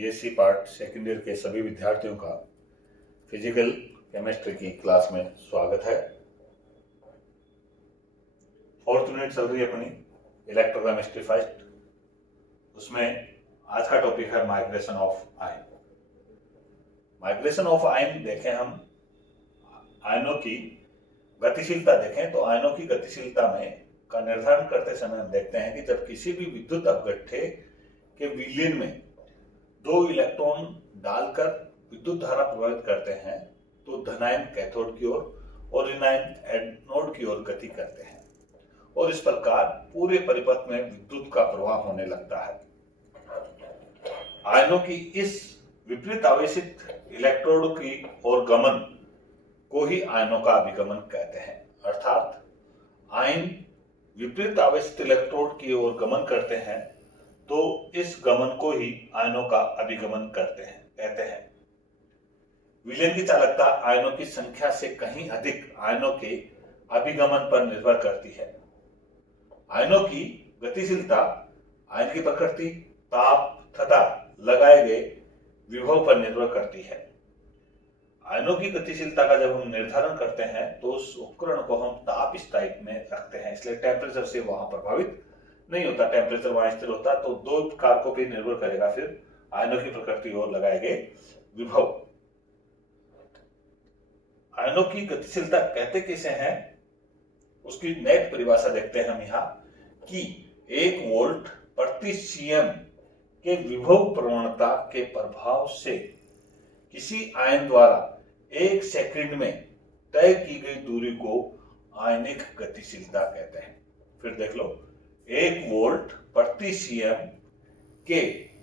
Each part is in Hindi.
बीएससी पार्ट सेकेंड ईयर के सभी विद्यार्थियों का फिजिकल केमिस्ट्री की क्लास में स्वागत है। फोर्थ यूनिट चल रही है अपनी इलेक्ट्रोकेमिस्ट्री फर्स्ट। उसमें आज का टॉपिक है migration of ion. Migration of ion देखें हम आयनों की गतिशीलता देखें तो आयनों की गतिशीलता में का निर्धारण करते समय हम देखते हैं कि जब किसी भी विद्युत अपघट्य के विलयन में दो इलेक्ट्रॉन डालकर विद्युत धारा प्रभावित करते हैं तो धनायन कैथोड की ओर और ऋणायन एनोड की ओर गति करते हैं और इस प्रकार पूरे परिपथ में विद्युत का प्रवाह होने लगता है। आयनों की इस विपरीत आवेशित इलेक्ट्रोड की ओर गमन को ही आयनों का अभिगमन कहते हैं। अर्थात आयन विपरीत आवेशित इलेक्ट्रोड की ओर गमन करते हैं तो इस गमन को ही आयनों का अभिगमन कहते हैं। विलयन की चालकता आयनों की संख्या से कहीं अधिक आयनों के अभिगमन पर निर्भर करती है। आयनों की गतिशीलता आयन की प्रकृति, ताप तथा लगाए गए विभव पर निर्भर करती है। आयनों की गतिशीलता का जब हम निर्धारण करते हैं तो उस उपकरण को हम ताप स्थायिक में रखते हैं, इसलिए टेम्परेचर से वहां प्रभावित नहीं होता, टेम्परेचर वहां स्थिर होता। तो दो कारकों पर निर्भर करेगा फिर आयनों की प्रकृति और लगाए गए विभव। आयनों की गतिशीलता कहते किसे हैं उसकी नेट परिभाषा देखते हैं हम यहाँ कि 1 वोल्ट प्रति सीएम के विभव प्रवणता के प्रभाव से किसी आयन द्वारा 1 सेकंड में तय की गई दूरी को आयनिक गतिशीलता कहते हैं। फिर देख लो, 1 वोल्ट प्रति सीएम के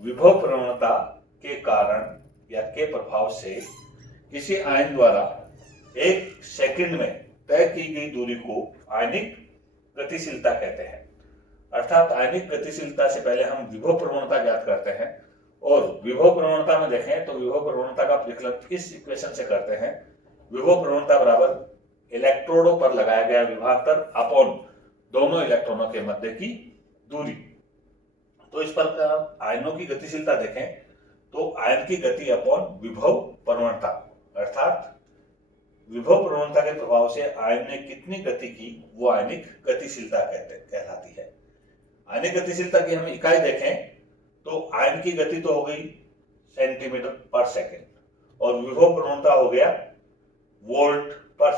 विभव प्रवणता के कारण या के प्रभाव से किसी आयन द्वारा 1 सेकंड में तय की गई दूरी को आयनिक गतिशीलता कहते हैं। अर्थात आयनिक गतिशीलता से पहले हम विभव प्रवणता ज्ञात करते हैं और विभव प्रवणता में देखें तो विभव प्रवणता का प्रतिफलन इस इक्वेशन से करते हैं। विभव प्रवणता बराबर इलेक्ट्रोडों पर लगाया गया विभवांतर अपॉन दोनों इलेक्ट्रॉनों के मध्य की दूरी। तो इस पर आयनों की गतिशीलता देखें तो आयन की गति अपॉन विभव प्रवणता, अर्थात विभव प्रवणता के प्रभाव से आयन ने कितनी गति की वो आयनिक गतिशीलता कहलाती है। आयनिक गतिशीलता की हम इकाई देखें तो आयन की गति तो हो गई सेंटीमीटर पर सेकेंड और विभव प्रवणता हो गया वोल्ट पर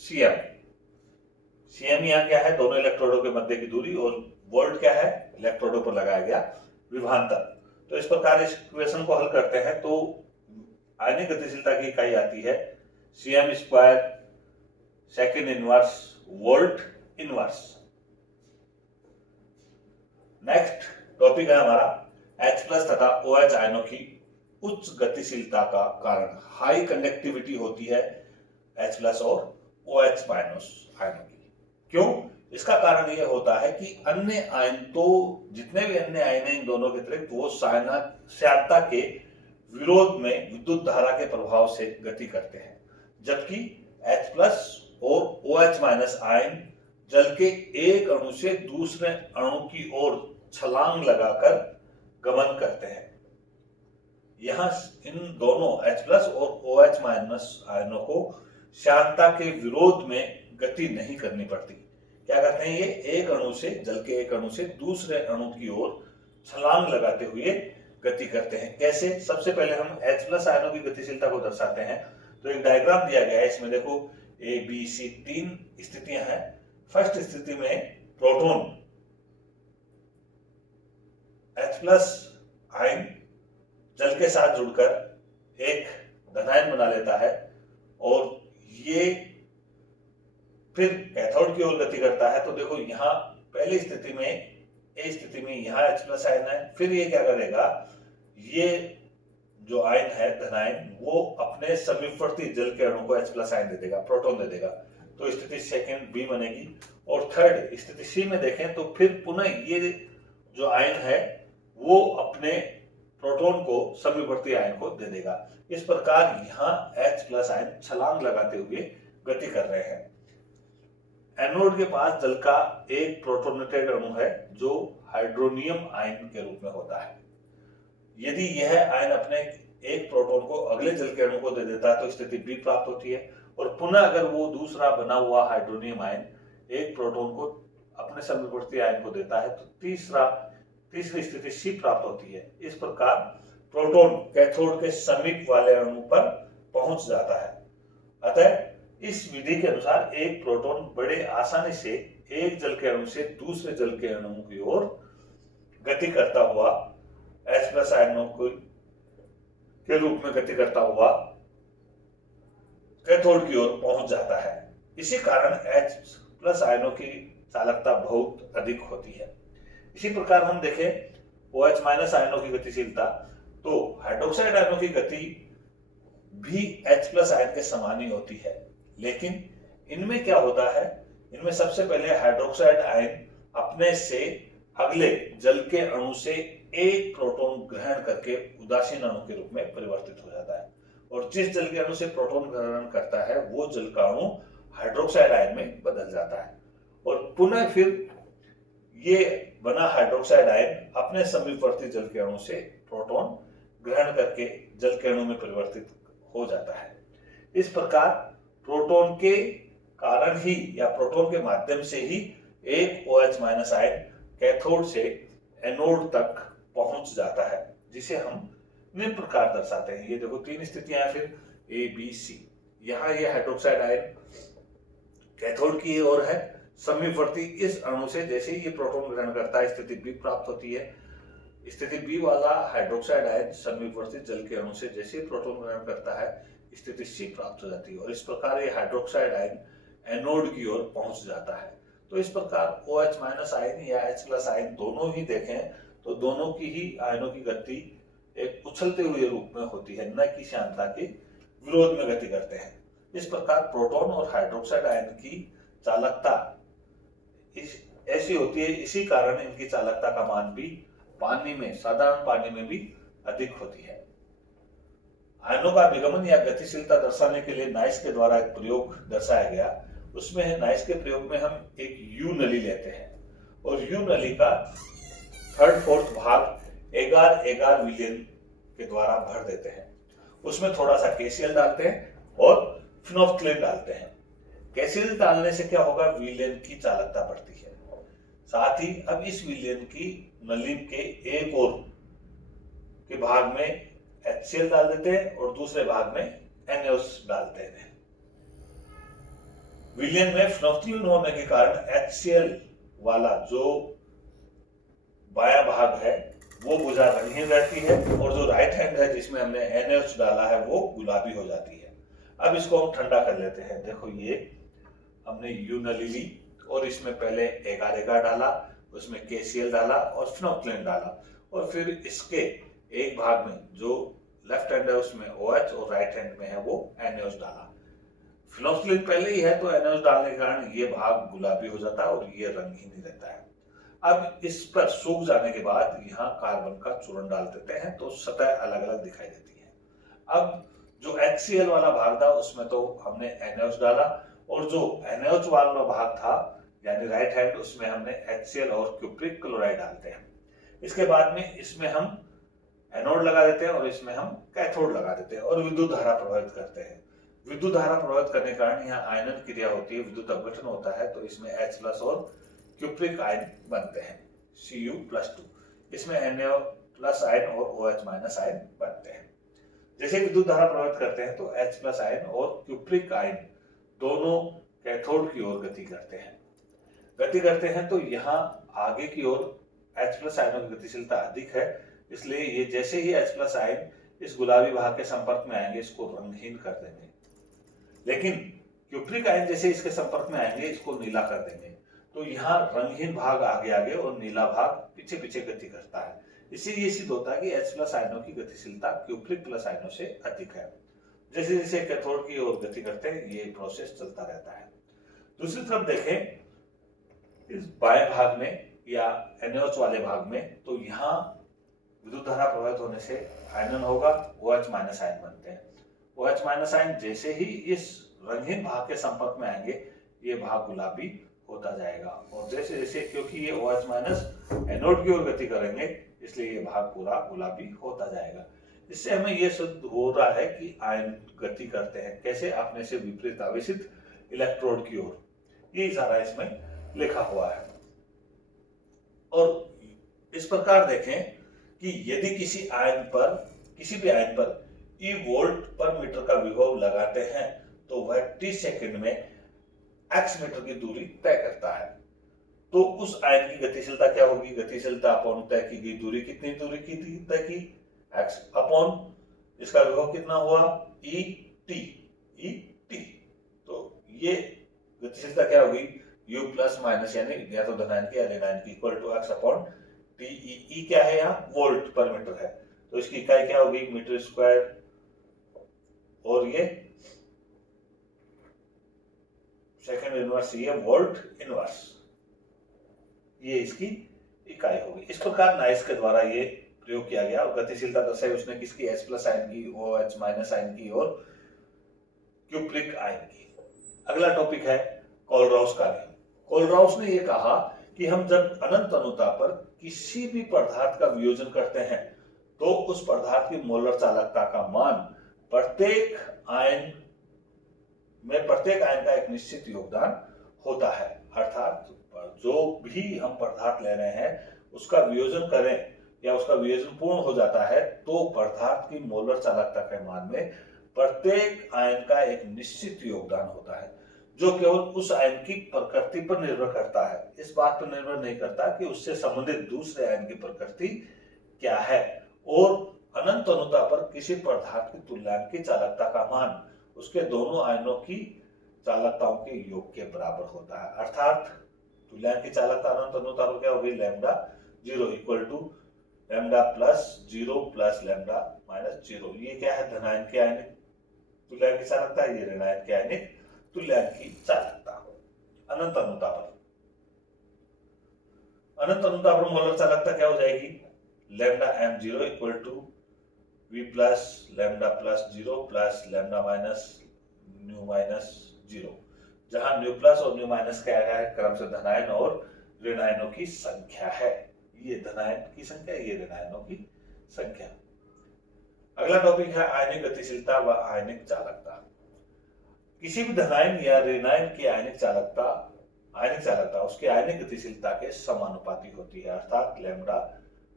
सीएम। सीएम यहाँ क्या है, दोनों इलेक्ट्रोडों के मध्य की दूरी, और वोल्ट क्या है, इलेक्ट्रोडों पर लगाया गया विभवांतर। तो इस प्रकार इस इक्वेशन को हल करते हैं तो आयनिक गतिशीलता की इकाई आती है CM square second inverse volt inverse. Next topic है हमारा H+ तथा OH आयनों की उच्च गतिशीलता का कारण। हाई कंडक्टिविटी होती है H+ और OH आयनों की। क्यों? इसका कारण यह होता है कि अन्य आयन तो जितने भी अन्य आयन हैं इन दोनों के अतिरिक्त वो श्यानता के विरोध में विद्युत धारा के प्रभाव से गति करते हैं, जबकि H+ और OH- आयन जल के एक अणु से दूसरे अणु की ओर छलांग लगाकर गमन करते हैं। यहां इन दोनों H+ और OH- आयनों को श्यानता के विरोध में गति नहीं करनी पड़ती। क्या करते हैं, ये एक अणु से जल के एक अणु से दूसरे अणु की ओर छलांग लगाते हुए गति करते हैं। कैसे? सबसे पहले हम H+ आयनों की गतिशीलता को दर्शाते हैं तो एक डायग्राम दिया गया है, इसमें देखो A B C 3 स्थितियां हैं। फर्स्ट स्थिति में प्रोटॉन H+ आयन जल के साथ जुड़कर एक धनायन बना लेता है और ये फिर कैथोड की ओर गति करता है। तो देखो यहाँ पहली स्थिति में ए स्थिति में यहाँ H+ आयन है, फिर ये क्या करेगा, ये जो आयन है धनायन वो अपने समीपवर्ती जल के अणु को H+ आयन दे देगा, प्रोटॉन दे देगा। तो स्थिति सेकंड बी बनेगी। और थर्ड स्थिति सी में देखें तो फिर पुनः ये जो आयन है वो अपने प्रोटॉन को समीपवर्ती आयन को दे देगा। इस प्रकार यहाँ H+ आयन छलांग लगाते हुए गति कर रहे हैं। एनोड के पास जल का एक प्रोटोनेटेड अणु है जो हाइड्रोनियम आयन के रूप में होता है। यदि यह आयन अपने एक प्रोटॉन को अगले जल के अणु को दे देता है तो स्थिति बी प्राप्त होती है, और पुनः अगर वो दूसरा बना हुआ हाइड्रोनियम आयन एक प्रोटॉन को अपने समीपवर्ती आयन को देता है तो तीसरी स्थिति सी प्राप्त होती है। इस प्रकार प्रोटॉन कैथोड के समीप वाले अणु पर पहुंच जाता है। अतः इस विधि के अनुसार एक प्रोटॉन बड़े आसानी से एक जल के अणु से दूसरे जल के अणु की ओर गति करता हुआ H+ आयनों के रूप में गति करता हुआ कैथोड की ओर पहुंच जाता है। इसी कारण H+ आयनों की चालकता बहुत अधिक होती है। इसी प्रकार हम देखें OH- आयनों की गतिशीलता, तो हाइड्रोक्साइड आयनों की गति भी H+ आयन के समान ही होती है, लेकिन इनमें क्या होता है, इनमें सबसे पहले हाइड्रोक्साइड आयन अपने से अगले जल के अणु से एक प्रोटॉन ग्रहण करके उदासीन अणु के रूप में परिवर्तित हो जाता है, और जिस जल के अणु से प्रोटॉन ग्रहण करता है वो जल का अणु हाइड्रोक्साइड आयन में बदल जाता है, और पुनः फिर ये बना हाइड्रोक्साइड आयन अपने समीपवर्ती जल के अणु से प्रोटॉन ग्रहण करके जल के अणु में परिवर्तित हो जाता है। इस प्रकार प्रोटॉन के कारण ही या प्रोटॉन के माध्यम से ही एक OH- आयन कैथोड से एनोड तक पहुंच जाता है, जिसे हम निम्न प्रकार दर्शाते हैं। ये देखो तीन स्थितियां हैं, फिर ए बी सी। यहाँ ये हाइड्रोक्साइड आयन कैथोड की ओर है, समीपवर्ती इस अणु से जैसे ही ये प्रोटॉन ग्रहण करता है स्थिति बी प्राप्त होती है। स्थिति बी वाला हाइड्रोक्साइड आयन समीपवर्ती जल के अणु से जैसे ही प्रोटॉन ग्रहण करता है स्थिति सी प्राप्त हो जाती है, और इस प्रकार ये हाइड्रोक्साइड आयन एनोड की ओर पहुंच जाता है। तो इस प्रकार OH- आयन या H+ आयन दोनों ही देखें तो दोनों की ही आयनों की गति एक उछलते हुए रूप में होती है, न कि श्यानता के विरोध में गति करते हैं। इस प्रकार प्रोटॉन और हाइड्रोक्साइड आयन की चालकता ऐसी होती है, इसी कारण इनकी चालकता का मान भी पानी में, साधारण पानी में भी अधिक होती है। आयनों का विगमन या गतिशीलता दर्शाने के लिए नाइस के द्वारा एक प्रयोग दर्शाया गया। उसमें नाइस के प्रयोग में हम एक यू नली लेते हैं और यू नली का 3/4 भाग एगार विलियन के द्वारा भर देते हैं। उसमें थोड़ा सा KCl डालते हैं और फिनोफ्थलीन डालते हैं। KCl डालने से क्या होगा, विलियन की चालकता बढ़ती है। साथ ही अब इस विलियन की नली के एक और के भाग में HCl डाल देते हैं और दूसरे भाग में NaOH डालते हैं। विलियन में फिनोफ्थलीन होने के कारण HCl वाला जो बायां भाग है वो भुजा रंगहीन रहती है, और जो राइट हैंड है जिसमें हमने NaOH डाला है वो गुलाबी हो जाती है। अब इसको हम ठंडा कर लेते हैं। देखो ये हमने यू नली ली और इसमें पहले एगार डाला, उसमें KCl डाला और फिनोफ्थलीन डाला, और फिर इसके एक भाग में जो लेफ्ट हैंड है उसमें OH और राइट हैंड में है वो NaOH डाला। फिनोफ्थलीन पहले ही है तो NaOH डालने के कारण ये भाग गुलाबी हो जाता है और ये रंगहीन ही रहता है। अब इस पर सूख जाने के बाद यहाँ कार्बन का चूर्ण डाल देते हैं तो सतह अलग अलग दिखाई देती है। अब जो HCl वाला भाग था उसमें तो हमने NaOH डाला, और जो NaOH वाला भाग था यानी राइट हैंड उसमें हमने HCl और क्यूप्रिक क्लोराइड डालते हैं। इसके बाद में इसमें हम एनोड लगा देते हैं और इसमें हम कैथोड लगा देते हैं और विद्युत धारा प्रभावित करते हैं। विद्युत धारा प्रभावित करने के कारण यहाँ आयनन क्रिया होती है, विद्युत अपघटन होता है, तो इसमें H+ और क्यूप्रिक आयन बनते हैं Cu+2। इसमें Na+ आयन और OH- आयन बनते हैं। जैसे विद्युत धारा प्रभावित करते हैं तो H+ आयन और क्यूप्रिक आयन दोनों कैथोड की ओर गति करते हैं तो यहाँ आगे की ओर H+ आयनों की गतिशीलता अधिक है, इसलिए ये जैसे ही H+ आयन इस गुलाबी भाग के संपर्क में आएंगे इसको रंगहीन कर देंगे, लेकिन क्यूप्रिक आयन जैसे इसके संपर्क में आएंगे इसको नीला कर देंगे। तो यहाँ रंगहीन भाग आगे आगे और नीला भाग पीछे पीछे गति करता है। इससे ये सिद्ध होता है कि H+ आयनों की गतिशीलता क्यूप्रिक प्लस आयनों से अधिक है। जैसे जैसे कैथोड की ओर गति करते हैं ये प्रोसेस चलता रहता है। दूसरी तरफ देखें इस बाएं भाग में या NaOH वाले भाग में, तो यहाँ विद्युत धारा प्रभावित होने से आयनन होगा, OH- आयन बनते हैं। OH- आयन जैसे ही इस रंगहीन भाग के संपर्क में आएंगे ये भाग गुलाबी होता जाएगा, और जैसे जैसे क्योंकि ये OH- एनोड की ओर गति करेंगे इसलिए ये भाग पूरा गुलाबी होता जाएगा। इससे हमें ये सिद्ध हो रहा है कि आयन गति करते हैं कैसे, अपने से विपरीत आवेशित इलेक्ट्रोड की ओर। ये सारा इसमें लिखा हुआ है। और इस प्रकार देखें कि यदि किसी भी आयन पर ई वोल्ट पर मीटर का विभव लगाते हैं तो वह टी सेकंड में एक्स मीटर की दूरी तय करता है। तो उस आयन की गतिशीलता क्या होगी? गतिशीलता अपॉन तय की गई दूरी, कितनी दूरी की थी तय की? एक्स अपॉन इसका विभव कितना हुआ? E T. तो ये गतिशीलता क्या होगी? यू प्लस माइनस यानी या तो धनायन की या ऋणायन की equal to x upon t. E क्या है? यहाँ वोल्ट पर मीटर है, तो इसकी इकाई क्या होगी? Metre square. और ये सेकंड इनवर्स, ये वोल्ट इनवर्स, ये इसकी इकाई होगी। इस प्रकार नाइस के द्वारा ये प्रयोग किया गया और गतिशीलता दर्शाई उसने किसकी? H प्लस आयन की, OH माइनस आयन की और क्यूप्लिक आयन की। अगला टॉपिक है कोलराउस का नियम। कोलराउस ने यह कहा कि हम जब अनंत अनुता पर किसी भी पदार्थ का वियोजन करते हैं तो उस पदार्थ की मोलर चालकता का मान प्रत्येक आयन का एक निश्चित योगदान होता है। अर्थात जो भी हम पदार्थ ले रहे हैं उसका वियोजन करें या उसका वियोजन पूर्ण हो जाता है तो पदार्थ की मोलर चालकता के मान में प्रत्येक आयन का एक निश्चित योगदान होता है, जो केवल उस आयन की प्रकृति पर निर्भर करता है। इस बात पर निर्भर नहीं करता कि उससे संबंधित दूसरे आयन की प्रकृति क्या है। और अनंत अनुता पर किसी पदार्थ की तुल्यांक की चालकता का मान उसके दोनों आयनों की चालकताओं के योग के बराबर होता है। अर्थात तुल्यांक की चालकता अनंत अनुता पर क्या होगी? Lambda 0 equal to lambda plus 0 plus lambda minus 0। ये क्या है? धनायन की आयनिक तुल्यांक की चालकता, ये ऋणायन की आयनिक तुल्यांक की चालकता अनंत अनुता पर। अनंत अनुता पर मोलर चालकता क्या हो जाएगी? Lambda m0 equal to v plus lambda plus 0 plus lambda minus nu minus 0, जहां न्यू प्लस और न्यू माइनस क्या है? क्रम से धनायन और ऋणायनों की संख्या है। ये धनायन की संख्या, ये ऋणायनों की संख्या। अगला टॉपिक है आयनिक गतिशीलता व आयनिक चालकता। किसी भी धनायन या ऋणायन की आयनिक चालकता उसकी आयनिक गतिशीलता के समानुपाती होती है। अर्थात लैम्डा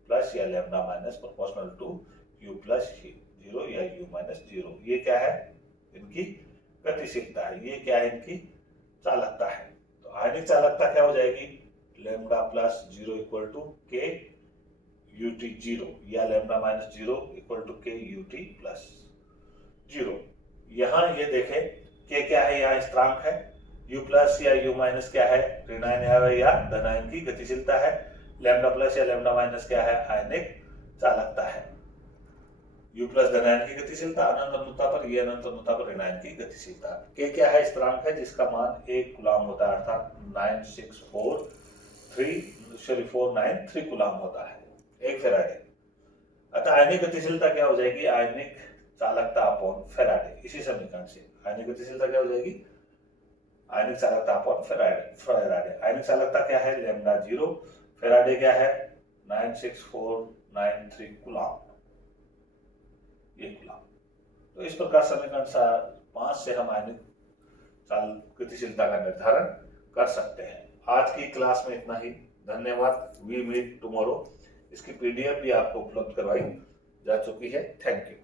प्लस या lambda minus proportional to u plus 0 या यू माइनस 0। ये क्या है? इनकी गतिशीलता है। ये क्या है? इनकी चालकता है। तो आयनिक चालकता क्या हो जाएगी? लैम्डा प्लस 0 इक्वल टू के यूटी 0 या लैम्डा माइनस 0 इक्वल टू के यूटी प्लस 0। यहाँ ये देखें के क्या है? यहाँ स्थिरांक है। यू प्लस या यू माइनस क्या है? ऋणायन या धनायन की गतिशीलता है। लैम्डा प्लस या लैम्डा माइनस क्या है? आयनिक चालकता है। यू प्लस धनायन की गतिशीलता अनंत अनुता पर, ये अनंत अनुता पर ऋणायन की गतिशीलता। के क्या है? स्थिरांक है जिसका मान 1 कूलम होता है, अर्थात 493 कूलम होता है, 1 फैराडे। अतः आयनिक गतिशीलता क्या हो जाएगी? आयनिक चालकता अपॉन फैराडे। इसी समीकरण से आयनिक गतिशीलता क्या हो जाएगी? आयनिक चालकता अपॉन फैराडे। आयनिक चालकता क्या है? लैम्डा 0, फैराडे क्या है? 96493 कूलम, ये कूलम। तो इस प्रकार समीकरण 5 से हम आयनिक गतिशीलता का निर्धारण कर सकते हैं। आज की क्लास में इतना ही। धन्यवाद। We meet tomorrow. इसकी पीडीएफ भी आपको उपलब्ध करवाई जा चुकी है। Thank you.